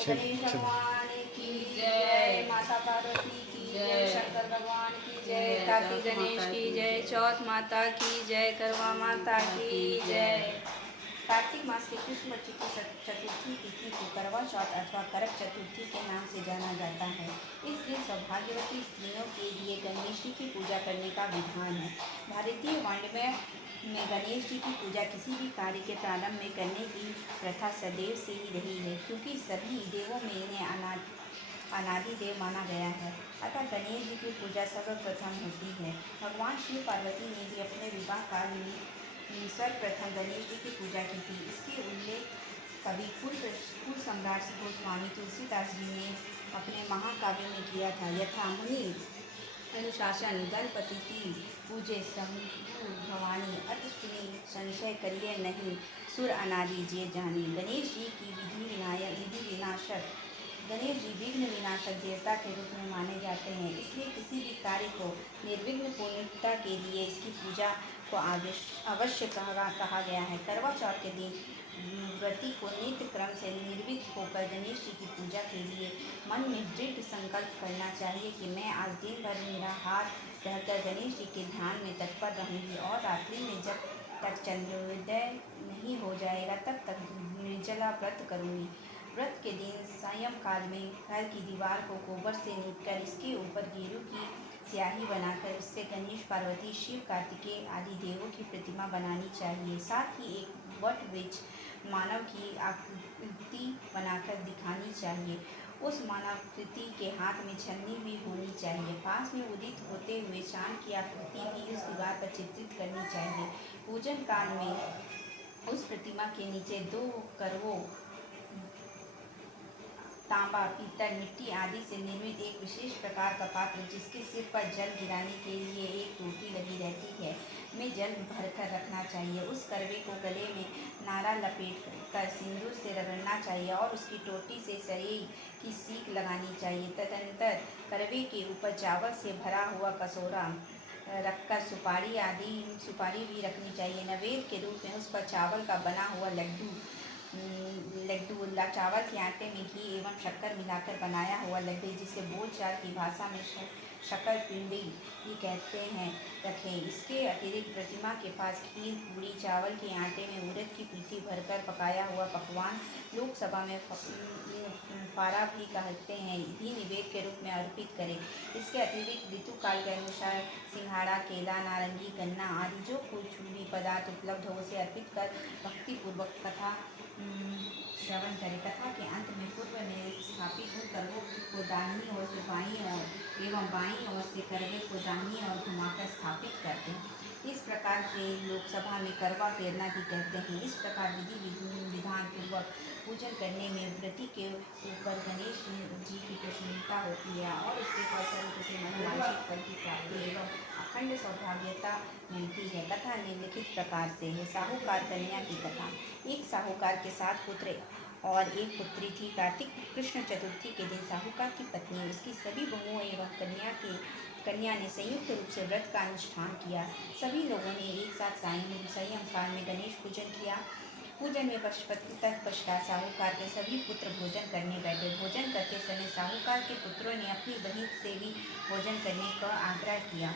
गणेश भगवान की जय, माता पार्वती की जय, शंकर भगवान की जय, कार्तिक गणेश की जय, चौथ माता की जय, करवा माता की जय। कार्तिक मास के कृष्ण पक्ष की चतुर्थी तिथि को करवा चौथ अथवा करक चतुर्थी के नाम से जाना जाता है। इस दिन सौभाग्यवती स्त्रियों के लिए गणेश जी की पूजा करने का विधान है। भारतीय वाङ्मय में गणेश जी की पूजा किसी भी कार्य के प्रारंभ में करने की प्रथा सदैव से ही रही है, क्योंकि सभी देवों में इन्हें अनादि देव माना गया है। अतः गणेश जी की पूजा सर्वप्रथम होती है। भगवान शिव पार्वती ने भी अपने विवाह काल में सर्वप्रथम गणेश जी की पूजा की थी। इसके उल्लेख कवि कुल सम्राट गोस्वामी तुलसीदास जी ने अपने महाकाव्य में किया था। यथा मुनि अनुशासन गणपति पूजे शंभु भवानी, अत सुनी संशय करिए नहीं, सुर अनादि जे जानी। गणेश जी की विधि विनाशक गणेश जी विघ्न विनाशक देवता के रूप में माने जाते हैं। इसलिए किसी भी कार्य को निर्विघ्न पूर्णता के लिए इसकी पूजा को अवश्य कहा गया है। करवा चौथ के दिन व्रती को नित्य क्रम से निर्विघ्न होकर गणेश जी की पूजा के लिए मन में दृढ़ संकल्प करना चाहिए कि मैं आज दिन भर मेरा हाथ रहकर गणेश जी के ध्यान में तत्पर रहूँगी और रात्रि में जब तक चंद्रोदय नहीं हो जाएगा तब तक निर्जला व्रत करूँगी। व्रत के दिन सायंकाल में घर की दीवार को गोबर से लीपकर इसके ऊपर गेरू की स्याही बनाकर उससे गणेश, पार्वती, शिव, कार्तिकेय आदि देवों की प्रतिमा बनानी चाहिए। साथ ही एक वट वृक्ष मानव की आकृति बनाकर दिखानी चाहिए। उस मानवाकृति के हाथ में छन्नी भी होनी चाहिए। पास में उदित होते हुए चांद की आकृति भी उस दीवार पर चित्रित करनी चाहिए। पूजन काल में उस प्रतिमा के नीचे 2 करवों तांबा, पीतल, मिट्टी आदि से निर्मित एक विशेष प्रकार का पात्र, जिसके सिर पर जल गिराने के लिए एक टोटी लगी रहती है, में जल भरकर रखना चाहिए। उस करवे को गले में नारा लपेट कर सिंदूर से रगड़ना चाहिए और उसकी टोटी से सरेई की सीख लगानी चाहिए। तदनंतर करवे के ऊपर चावल से भरा हुआ कटोरा रखकर सुपारी भी रखनी चाहिए। नैवेद्य के रूप में उस पर चावल का बना हुआ लड्डू चावल के आटे में घी एवं शक्कर मिलाकर बनाया हुआ लड्डू, जिसे बोलचाल की भाषा में शक्कर पिंडी भी कहते हैं, रखें। इसके अतिरिक्त प्रतिमा के पास खीर, पूरी, चावल के आटे में उड़द की पीठी भरकर पकाया हुआ पकवान, लोकसभा में फारा भी कहते हैं, भी निवेद्य के रूप में अर्पित करें। इसके अतिरिक्त ऋतुकाल के अनुसार सिंघाड़ा, केला, नारंगी, गन्ना आदि जो कुछ भी पदार्थ उपलब्ध हो उसे अर्पित कर भक्तिपूर्वक कथा श्रवण करें। कथा के अंत में पूर्व में स्थापित उन करवों को दाहिनी ओर से बाईं ओर एवं बाईं ओर से करवे को दाहिनी ओर घुमाकर स्थापित करते हैं। इस प्रकार के लोकसभा में करवा फेरना भी कहते हैं। इस प्रकार विधि विधान पूर्वक पूजन करने में व्रती के ऊपर गणेश जी की प्रसन्नता होती है और उसके फलस्वरूप उसे मनोवांछित फल की प्राप्ति एवं अखंड सौभाग्यता मिलती है। कथा निम्नलिखित प्रकार से है। साहूकार कन्या की कथा। एक साहूकार के 7 पुत्र और एक पुत्री थी। कार्तिक कृष्ण चतुर्थी के दिन साहूकार की पत्नी, उसकी सभी बहुओं एवं कन्या ने संयुक्त रूप से व्रत का अनुष्ठान किया। सभी लोगों ने एक साथ सायंकाल में गणेश पूजन किया। पूजन में तत्पश्चात साहूकार के सभी पुत्र भोजन करने बैठे। भोजन करते समय साहूकार के पुत्रों ने अपनी बहन से भी भोजन करने का आग्रह किया।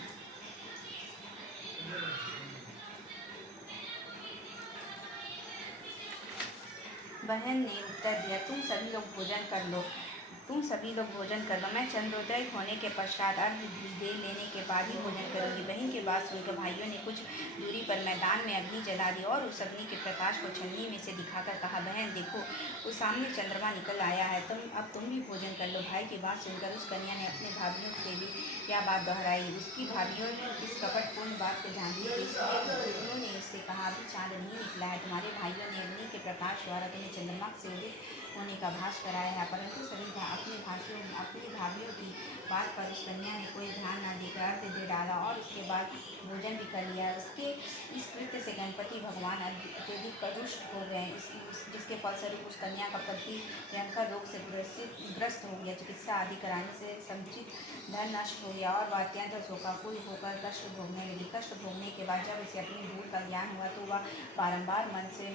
बहन ने उत्तर दिया, तुम सभी लोग भोजन कर लो, मैं चंद्रोदय होने के पश्चात अर्घ्य दे लेने के बाद ही भोजन करूंगी। बहन की बात सुनकर भाइयों ने कुछ दूरी पर मैदान में अग्नि जला दी और उस अग्नि के प्रकाश को छन्नी में से दिखाकर कहा, बहन देखो, उस सामने चंद्रमा निकल आया है, अब तुम भी भोजन कर लो। भाई की बात सुनकर उस कन्या ने अपने भाइयों से भी यह बात दोहराई। उसकी भाइयों इस कपटपूर्ण बात को जानती थी, इसलिए उन्होंने उससे कहा, अभी चांद नहीं निकला है, तुम्हारे भाइयों ने अग्नि के प्रकाश द्वारा तुम्हें चंद्रमा से उदित होने का भास कराया है। परंतु सभी अपनी भाभीयों की बात पर उस कन्या ने कोई ध्यान न देकर अर्घ्य दे डाला और उसके बाद भोजन भी कर लिया। उसके इस कृत्य से गणपति भगवान अत्यधिक रुष्ट हो गए, जिसके फलस्वरूप उस कन्या का पति भयंकर रोग से ग्रस्त हो गया। चिकित्सा आदि कराने से संचित धन नष्ट हो गया और वह अत्यंत शोकाकुल होकर कष्ट भोगने लगी। कष्ट भोगने के बाद जब उसे अपनी भूल का ज्ञान हुआ तो वह बारंबार मन से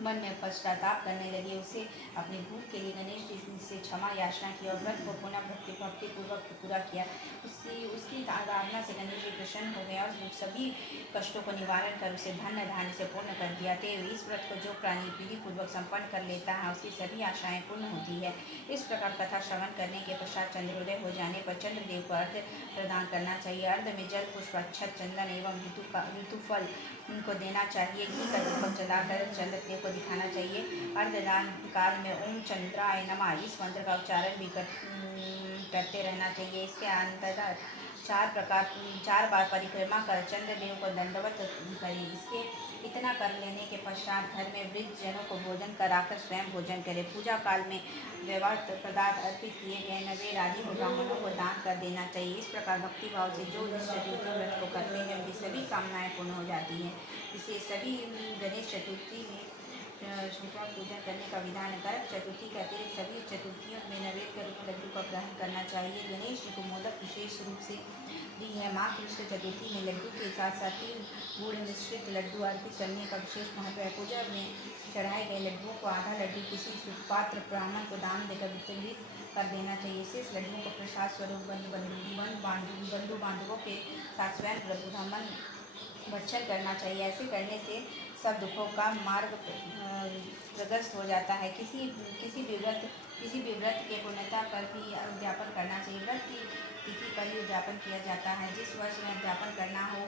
मन में पश्चाताप करने लगे। उसे अपनी भूल के लिए गणेश जी से क्षमा याचना की और व्रत को पुनः भक्तिपूर्वक पूरा किया। उसकी आराधना से गणेश जी प्रसन्न हो गए और सभी कष्टों को निवारण कर उसे धन्य धान्य से पूर्ण कर दिया। इस व्रत को जो प्राणी विधि पूर्वक संपन्न कर लेता है उसकी सभी आशाएं पूर्ण होती है। इस प्रकार कथा श्रवण करने के पश्चात चंद्रोदय हो जाने पर चंद्रदेव को अर्घ्य प्रदान करना चाहिए। अर्घ्य में जल, पुष्प, अक्षत, चंदन एवं ऋतुफल उनको देना चाहिए। घी का दीपक जलाकर चंद्रदेव को दिखाना चाहिए। अर्घदान काल में ओम चंद्राय नमः इस मंत्र का उच्चारण भी करते रहना चाहिए। इसके अंतर्गत 4 बार परिक्रमा कर चंद्रदेव को दंडवत करें। इसके इतना कर लेने के पश्चात घर में वृद्ध जनों को भोजन कराकर स्वयं भोजन करें। पूजा काल में व्यवहार पदार्थ अर्पित किए गए नवेद आदि को ब्राह्मणों को दान कर देना चाहिए। इस प्रकार भक्ति भाव से जो इस चतुर्थी व्रत को करते हैं उनकी सभी कामनाएं पूर्ण हो जाती हैं। इसे सभी गणेश चतुर्थी में श्रीफल पूजन करने का विधान है। गर्भ चतुर्थी के अतिरिक्त सभी चतुर्थियों में नैवेद्य के रूप लड्डू का ग्रहण करना चाहिए। गणेश जी को मोदक विशेष रूप से दी है। माँ कृष्ण चतुर्थी में लड्डू के साथ साथ 3 गुड़ मिश्रित लड्डू अर्पित करने का विशेष महत्व है। पूजा में चढ़ाए गए लड्डुओं को आधा लड्डू किसी सुपात्र ब्राह्मण को दान देकर वितरित कर देना चाहिए। शेष लड्डुओं को प्रसाद स्वरूप बंधु बांधवों के साथ स्वयं ब्राह्मण भक्षण करना चाहिए। ऐसे करने से सब दुखों का मार्ग प्रशस्त हो जाता है। किसी भी व्रत के पूर्णता पर भी उद्यापन करना चाहिए। व्रत की तिथि पर ही उद्यापन किया जाता है। जिस वर्ष में उद्यापन करना हो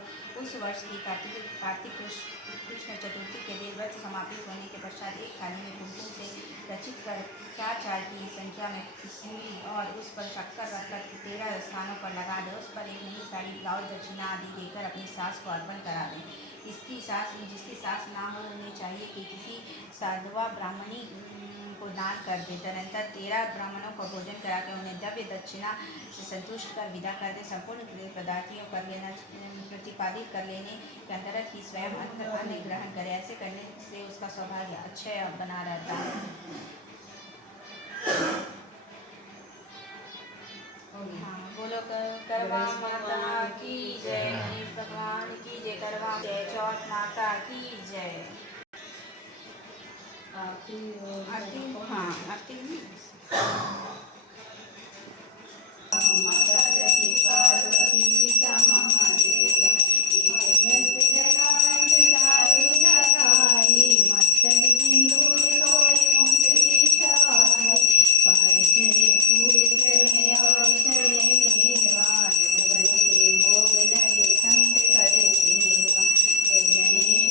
उस वर्ष की कार्तिक कृष्ण चतुर्थी के दिन व्रत समापित होने के पश्चात एक थाली में कुमकुम से रचित कर 4 की संख्या में पूरी और उस पर शक्कर रखकर 13 स्थानों पर लगा दें। उस पर एक नई साड़ी, ब्लाउज, दक्षिणा आदि देकर अपनी सास को अर्पण करा दें। जिसकी सास ना हो उन्हें चाहिए कि किसी साधवा ब्राह्मणी को दान कर दे। तदनंतर 13 ब्राह्मणों को भोजन करा के उन्हें द्रव्य दक्षिणा से संतुष्ट कर विदा कर दे। संपूर्ण पदार्थियों प्रतिपादित कर लेने के अंतर्गत ही स्वयं अन्न ग्रहण करे। ऐसे करने से उसका सौभाग्य अक्षय बना रहता है। बोलो करवा माता की जय, गणेश भगवान की जय, करवा जय, चौथ माता की जय। आरती पार्वती पिता महादेव मत्सल सिंदूर सोए मुंसरी सवारी पार चढ़े फूल चढ़े और चढ़े मेवा के भोग लगे संत करे सेवा। जय गणेश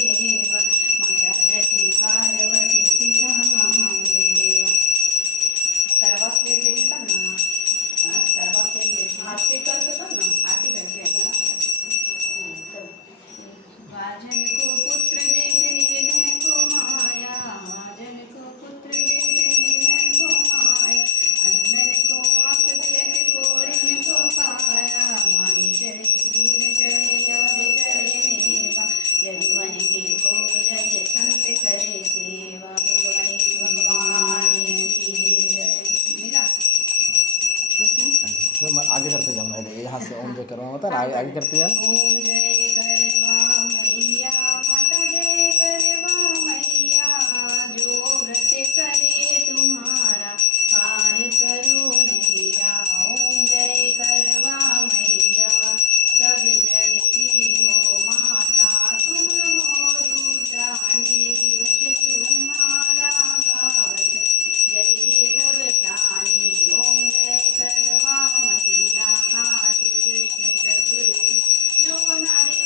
देव माता जटी पार्वती पिता महादेव। करवा खेल लेंगे तब ना, करवा खेल लेंगे आरती करके तब ना आरती करके वाजन को पुत्र देत निर्धन को माया, वाजन को पुत्र देत निर्धन को माया, अंधन को आँख देत कोढ़िन को काया, माए चढ़े फूल चढ़े और चढ़े मेवा, जड़ुवन के भोग लगे संत करे सेवा। बोलो गणेश भगवान की जय। मिला फिर मैं आगे करते जाऊँगा। यहाँ से ओम जय करवा होता है, आगे करते जाए। ओम जय करवा मैया माता जय करवा मैया, जो व्रत करे तुम्हारा पार करो नैया। ओम जय करवा मैया सब जग की हो माता, तुम हो रुद्राणी वश तुम्हारा गावत जग के सब प्राणी। ओम जय करवा मैया कार्तिक कृष्ण चतुर्थी जो नारी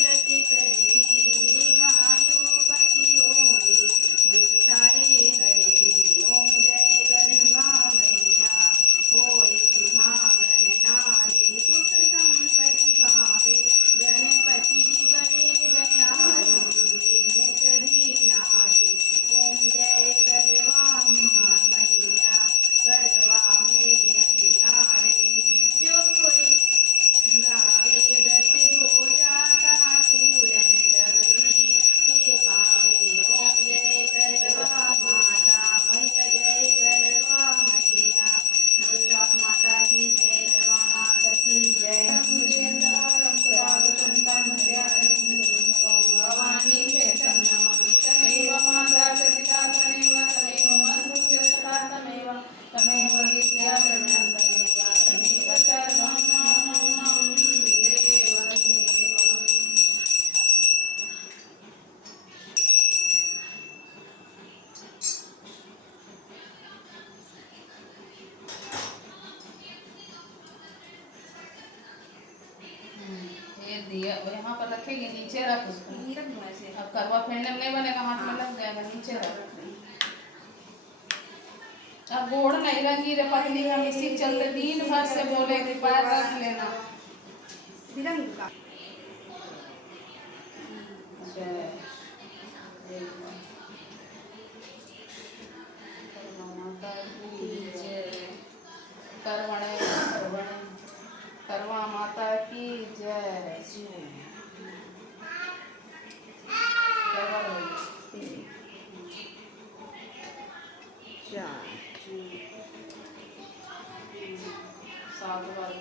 दिया वो यहाँ पर रखेगी, नीचे रख उसको। ये रख दूँ ऐसे? अब करवा फेरने में नहीं बनेगा, हाथ में लग जाएगा, नीचे रख। अब गोड़ नहीं रंगी रे पत्नी, हम इसी चलते दिन भर से बोले कि पैर रख लेना। रंग का जय माता की जय। करवणे करवणे करवा माता की जय। चार सात बार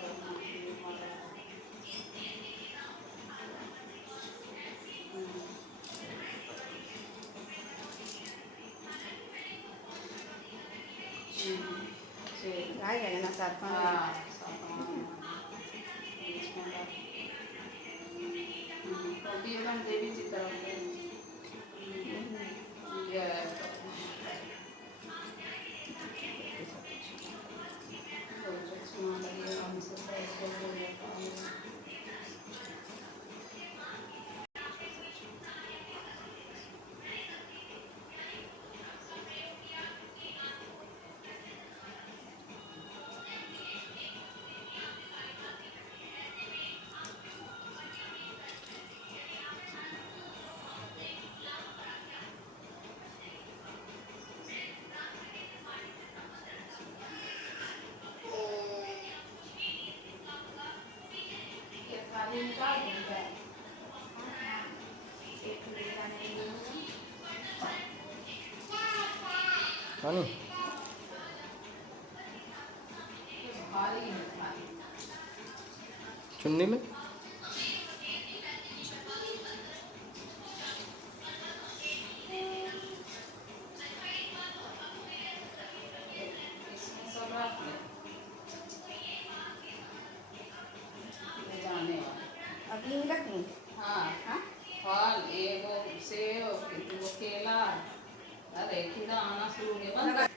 आ गया ना सात पाँच देवी जी तरफ जय। पानी चुन्नी में अभी रख दूँ? हाँ हाँ फल एगो सेब, एगो केला। अरे कीड़ा आना शुरू हो गया, बंद कर।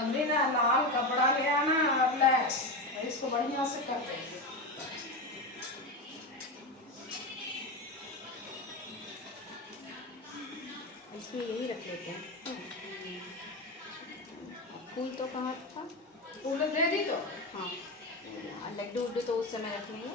अभी ना लाल कपड़ा ले आना और लैस, और इसको बढ़िया से कर देंगे। इसमें यही रख लेते हैं। फूल तो कहाँ था? फूल दे दी तो हाँ लड्डू उड्डू तो उस समय रख लेंगे।